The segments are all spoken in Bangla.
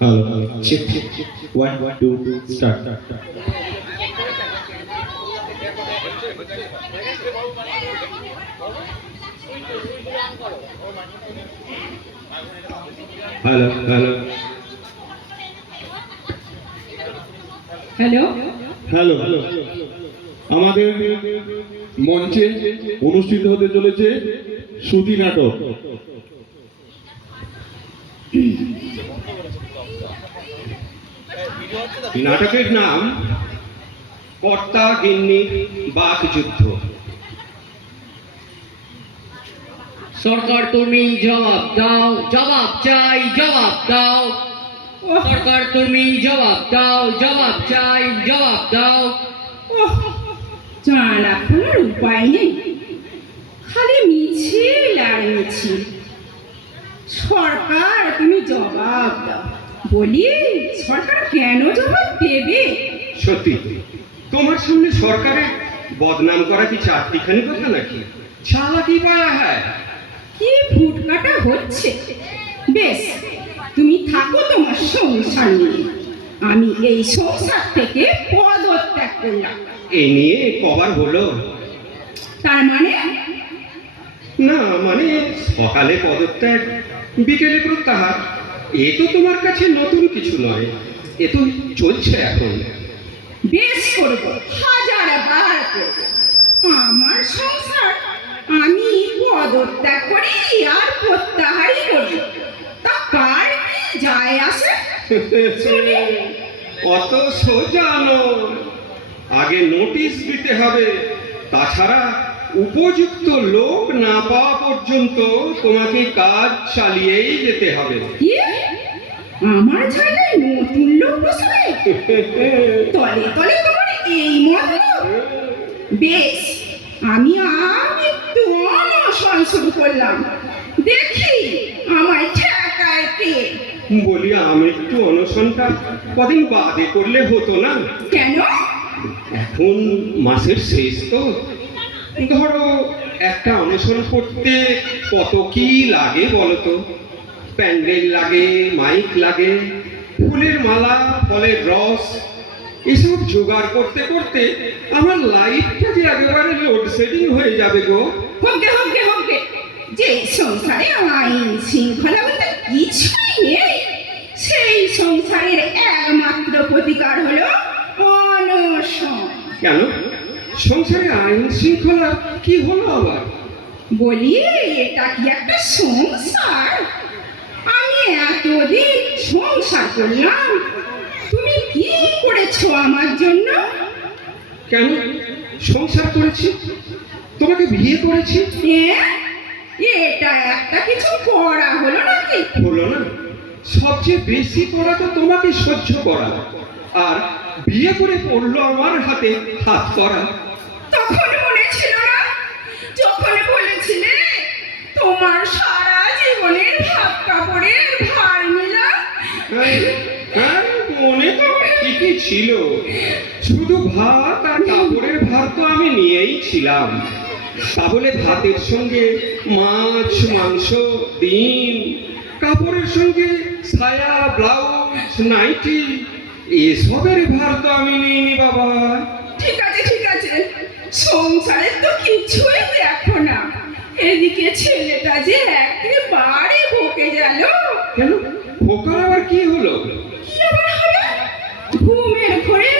Hello. Check. One, two, start. Hello, hello. Hello hello আমাদের মঞ্চে অনুষ্ঠিত হতে চলেছে শ্রুতি নাটক নাটকের নাম কর্তা গিন্নি বাক যুদ্ধ। সরকার তুমি জবাব দাও জবাব চাই জবাব দাও। সরকার তুমি জবাব দাও জবাব চাই জবাব দাও। জানা খোলার উপায় নেই। খালি মিছিল আর মিছিল। সরকার তুমি জবাব দাও। বলি সরকার কেন জবাব দেবে? সত্যি তোমার সামনে সরকারের বদনাম করা কি চারটিখানি কথা নাকি? চালাকি পায়া হ্যাঁ। কি ফুটকাটা হচ্ছে? বেশ তুমি থাকো তোমার সংসার নিয়ে। আমি এই সংসার থেকে পদত্যাগ করলাম। এ নিয়ে কবার হলো। তার মানে? না মানে সকালে পদত্যাগ বিকেলে প্রত্যাহার। এ তো তোমার কাছে নতুন কিছু নয় এ তো চলছে এখন। বেশ করব হাজার বার করব। আমার সংসার আমি পদত্যাগ করি আর প্রত্যাহারই করি। তা কার কি যায় আসে? অত সোজা নয়। আগে নোটিশ দিতে হবে তাছাড়া উপযুক্ত লোক না পাওয়া পর্যন্ত তোমাকে কাজ চালিয়েই যেতে হবে। কি? আমার জায়গায় নতুন লোক বসবে তলে তলে তোমার এই মত বেশ আমি আর একটু অনশন শুরু করলাম। দেখি আমায় ঠেকায় কে? বলি আমি একটু অনশনটা কদিন বাদে করলে হতো না? কেন? এখন মাসের শেষ তো। ধরো একটা অনশন করতে কত কি লাগে বলো তো প্যান্ডেল লাগে মাইক লাগে ফুলের মালা ফলের রস এসব জোগাড় করতে করতে আমার লাইফটা যে একেবারে লোডশেডিং হয়ে যাবে গো। হোকে হোকে হোকে যে সংসারে আইন শৃঙ্খলা বলতে কিছুই নেই সেই সংসারের একমাত্র প্রতিকার হলো অনশন। কেন? সংসারে আইন শৃঙ্খলা কি হলো আবার? বলি এটা কি একটা সংসার? আমি এতদিন সংসার করলাম তুমি কি করেছ আমার জন্য? কেন? সংসার করেছি? তোমাকে বিয়ে করেছি? এ? এটা একটা কিছু করা হলো নাকি? হলো না। সবচেয়ে বেশি করা তো তোমাকে সহ্য করা। আর বিয়ে করে পড়ল আমার হাতে হাত করা। তখন মনে ছিল যখন বলেছিলে তোমার সারা জীবনের ভাত কাপড়ের ভার মনে তো ঠিকই ছিল। শুধু ভাত আর কাপড়ের ভার তো আমি নিয়েই ছিলাম। তাহলে ভাতের সঙ্গে মাছ, মাংস, ডিম, কাপড়ের সঙ্গে সায়া ব্লাউজ, নাইটি, এসবের ভার তো আমি নিইনি বাবা। সংসারে তো কিছুই দেখো না। এদিকে ছেলেটা যে একেবারে বকে গেল। কেন? খোকার আবার কি হলো? কি আবার হলো? ঘুমের ঘরে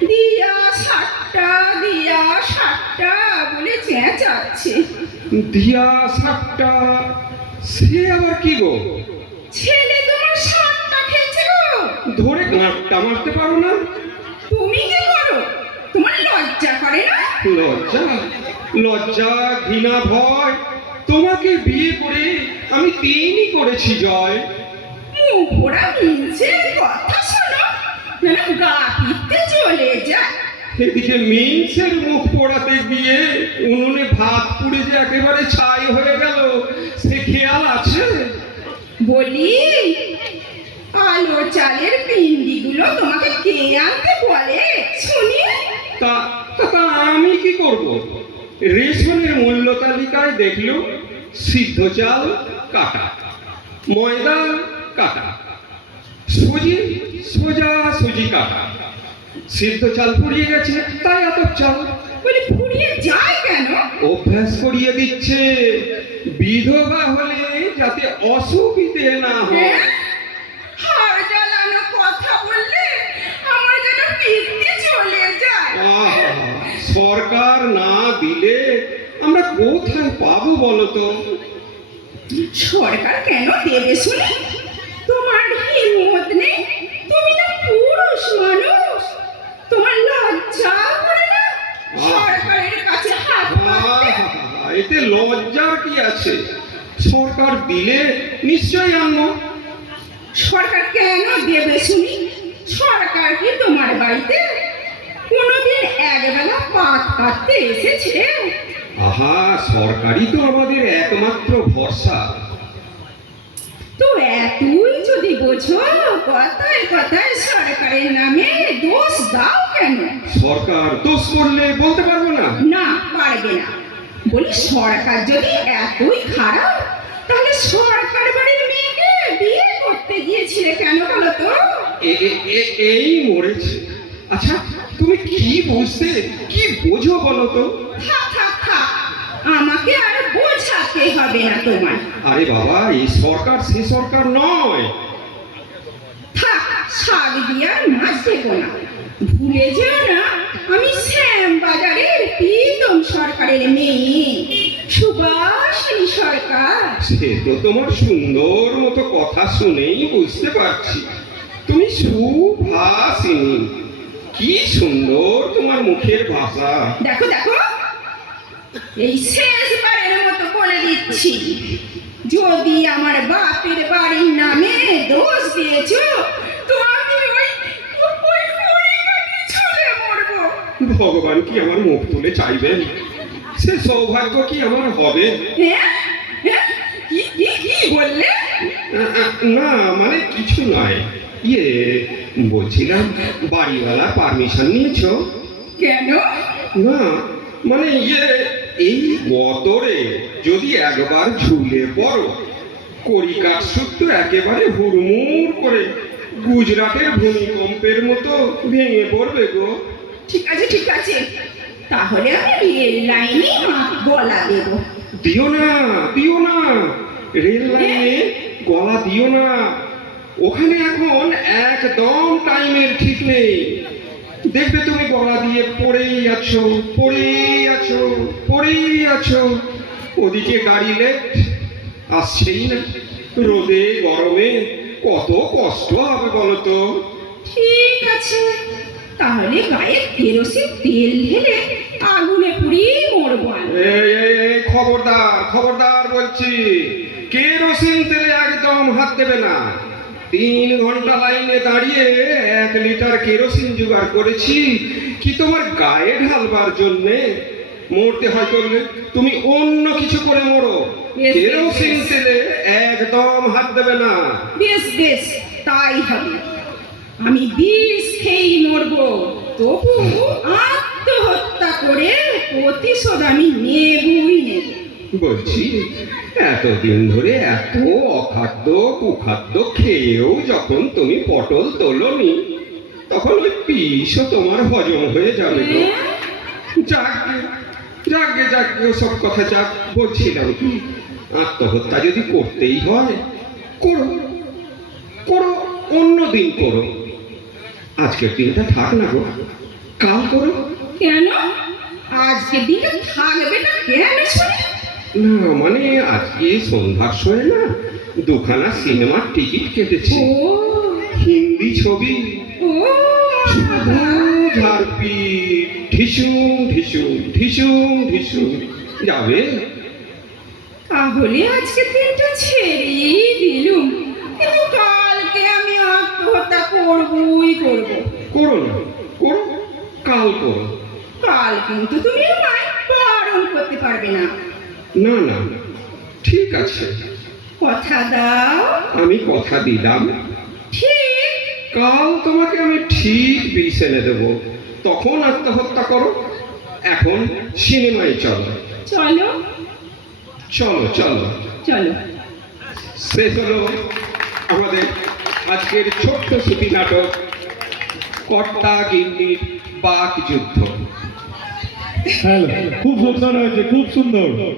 দিয়া সাতটা দিয়া সাতটা বলে চেঁচাচ্ছে। দিয়া সাতটা সে আবার কি গো? ছেলে তোমার সাতটা খেয়েছে গো। ধরে গাঁটটা মারতে পারো না। তুমি কি করো? তোমার লজ্জা করে না? লজ্জা লজ্জা ঘৃণা ভয়। তোমাকে বিয়ে করে আমি তিনই করেছি জয়। মুখ ওরা মিলছে কথা শোনো যেন গা পিত্তে চলে যায়। এদিকে মিনসের মুখ পোড়াতে গিয়ে উনুনে ভাত পুড়ে যে একেবারে ছাই হয়ে গেল সে খেয়াল আছে? বলি আলো চালের পিন্ডিগুলো তোমাকে কে আনতে বলে? শুনি। তা তা আমি কি করব? রেশনের মূল্য তালিকায় দেখল সিদ্ধ চাল কাটা ময়দা কাটা সুজি সোজা সুজি কাটা। সিদ্ধ চাল পুড়িয়ে গেছে তাই এত চাল। বলি ফুরিয়ে যায় কেন? অভ্যাস করিয়ে দিচ্ছে। বিধবা হলে যাতে অসুবিধে না হয়? সরকার না দিলে আমরা কোথায় পাবো বলো তো সরকার কেন দেবে শুনি? তোমার হিম্মত নেই? তুমি না পুরুষ মানুষ। তোমার লজ্জা করে না? সরকারের কাছে হাত এতে লজ্জার কি আছে? সরকার দিলে নিশ্চয়ই আনব। সরকার কেন দেবে শুনি? সরকার কি তোমার বাড়িতে কোনোদিন একবেলা পাত কাটতে এসেছে আহা সরকারই তো আমাদের একমাত্র ভরসা। তো এতই যদি বোঝো কথায় কথায় সরকারের নামে দোষ দাও কেন? সরকার দোষ করলে বলতে পারব না? না পারবে না। বলি সরকার যদি এতই খারাপ তাহলে সরকার বাড়ির মেয়েকে বিয়ে করতে গিয়েছিলে কেন বলো তো? এই মরেছে। আচ্ছা তুমি কি বুঝতে কি বোঝো বলো তো? আমাকে আর বোঝাতে হবে না তোমার আরে বাবা এই সরকার সে সরকার নয়। থাক শাক দিয়ে আর মাছ দেবো না। ভুলে যেও না আমি শ্যাম বাজারের প্রীতম সরকারের মেয়ে সুভাষিনী সরকার। সে তো তোমার সুন্দর মতো কথা শুনেই বুঝতে পারছি। তুমি সুভাষিনী। কি সুন্দর তোমার মুখের ভাষা। দেখো দেখো। এই শেষবারের মতো বলে দিচ্ছি। যদি আমার বাপের বাড়ির নামে দোষ দিয়েছ তো আমি ওই ভগবান কি আমার মুখ তুলে চাইবেন? সে সৌভাগ্য কি আমার হবে? কি বললে? না মানে কিছু নয়। ইয়ে বলছিলাম বাড়িওয়ালা পারমিশন নিয়েছো? কেন? না মানে ইয়ে এই গতরে যদি একবার ঝুলে পড়ো কড়িকাঠ সূত্র একেবারে হুড়মুড় করে গুজরাটের ভূমিকম্পের মতো ভেঙে পড়বে গো। ঠিক আছে ঠিক আছে। তাহলে আমি রেল লাইনে গলা দেব। দিও না দিও না। রেল লাইনে গলা দিও না। ওখানে এখন একদম টাইমের ঠিক নেই। দেখবে তুমি গলা দিয়ে পড়েই আছো পড়েই আছো পড়েই আছো। ওদিকে গাড়ি লেট আসছেই না। রোদে গরমে কত কষ্ট হবে বলতো? ঠিক আছে তাহলে গায়ে কেরোসিন তেল ঢেলে আগুনে পুড়িয়ে মরবো এই খবরদার খবরদার বলছি কেরোসিন তেলে একদম হাত দেবে না। তিন ঘণ্টা লাইনে দাঁড়িয়ে এক লিটার কেরোসিন জোগাড় করেছি। কি তোমার গায়ে ঢালবার জন্যে? মরতে হয় করলে তুমি অন্য কিছু করে মরো। কেরোসিন. তেলে একদম হাত দেবে না। বেশ বেশ তাই হবে। আমি বিষ খেয়েই মরবো। তবু আত্মহত্যা করে প্রতিশোধ আমি নেব। বলছি এতদিন ধরে এত অখাদ্য কুখাদ্য খেয়েও যখন তুমি পটল তোলনি তখন ওই বিষও তোমার হজম হয়ে যাবে গো। যাকে যাকে যাকে সব কথা যাক বলছিলাম কি? আত্মহত্যা যদি করতেই হয় করো করো অন্য দিন করো। আজকের দিনটা থাক না গো কাল করো। কেন? আজকে দিনে থাকবে না কেন না মানে আজকে সন্ধ্যার সময় না দুখানা সিনেমার টিকিট কেটেছি। হিন্দি ছবি। ঝাড়পিট ঢিসুম ঢিসুম ঢিসুম ঢিসুম। যাবে? তাহলে আজকে দিনটা ছেড়েই দিলুম। কিন্তু কালকে আমি আত্মহত্যা করবই করব। করো না করো কাল করো। কাল কিন্তু তুমি আমায় বারণ করতে পারবে না। না না ঠিক আছে। কথা দাও। আমি কথা দিলাম। ঠিক। কাল তোমাকে আমি ঠিক বিষ এনে দেবো। তখন আত্মহত্যা করো। এখন সিনেমায় চলো। চলো। চলো চলো। চলো। শেষ হলো আমাদের আজকের ছোট্ট শ্রুতি নাটক কর্তা গিন্নির বাক যুদ্ধ খুব সুন্দর হয়েছে খুব সুন্দর।